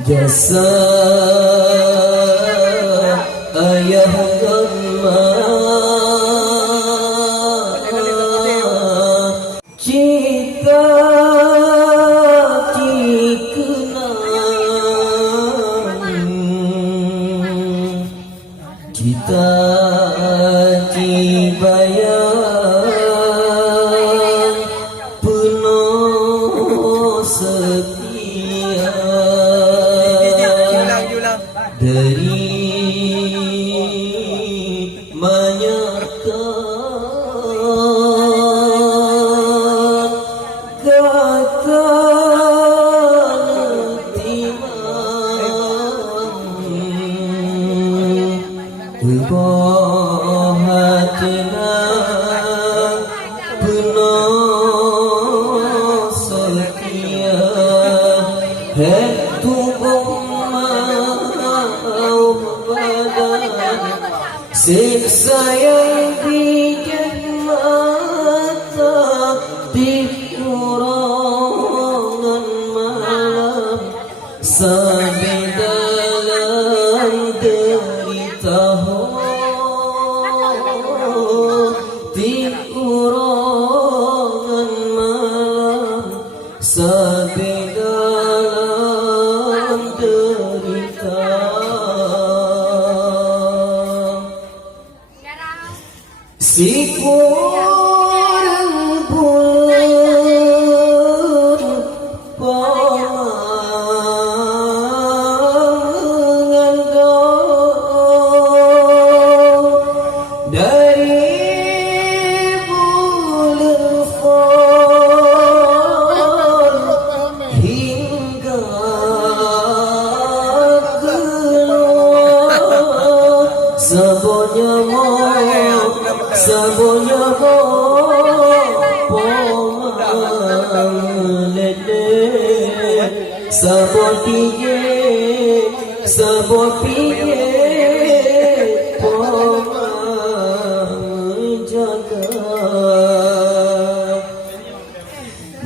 Jasa ayah gama cita dikenang cita dibayar penuh setia dari menyertakan kata timang ubah hatina penuh setia tubuh siksa yang bikin mata di kurangan malam sampai dalam derita di kurangan malam sampai dalam derita. Si kurang bulan pemengandang dari bulan fall hingga keluar semuanya semuanya pomang sabon pijit pomang jaga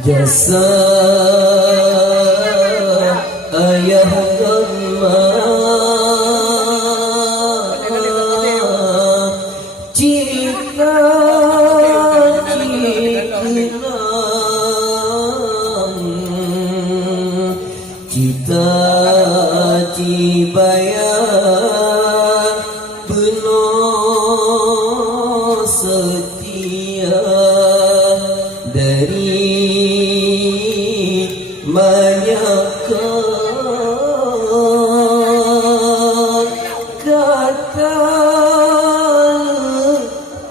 jasa ayah gama cita dibayar penuh setia dari menyertakan kata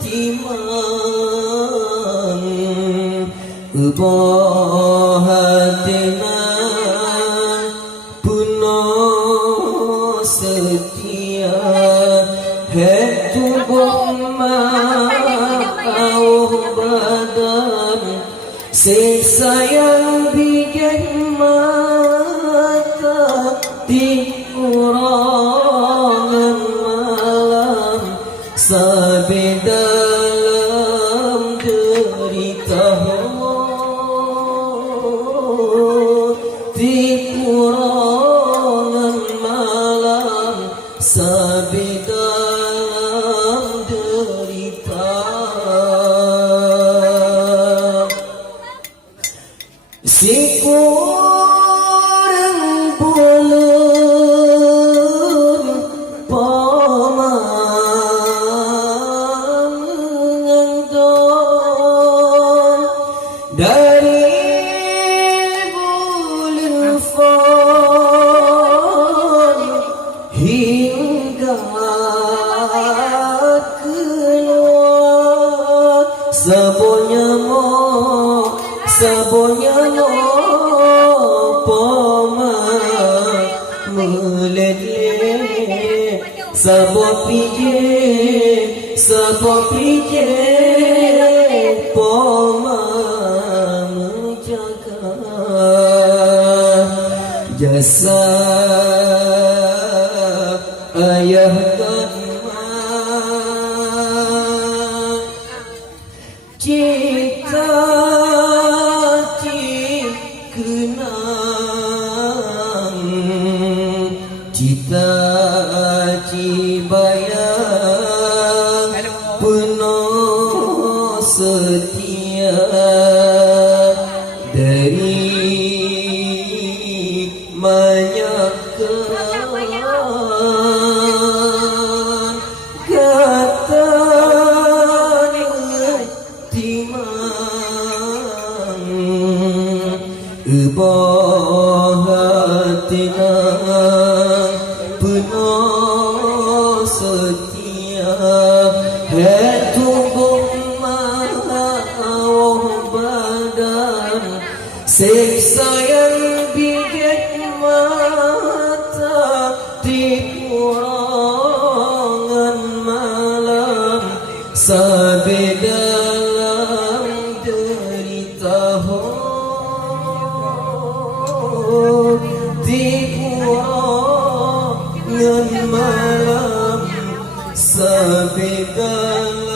timang ubah hatina setia tubuh mau badan siksa yang bikin mata di kurangan malam sampai dalam derita di kurangan malam sampai dalam derita. Si kurang bulan pemengandang dari bulan fall hingga keluar semuanya pomang meleleh sabon pijit pomang menjaga jasa ayah gama cita dikenang Cita cibayang penuh setia dari manyakan kata timang ubah hatina penuh setia tubuh mau badan siksa yang bigit mata tipuangan malam sampai dalam derita tipuangan malam sampai dalam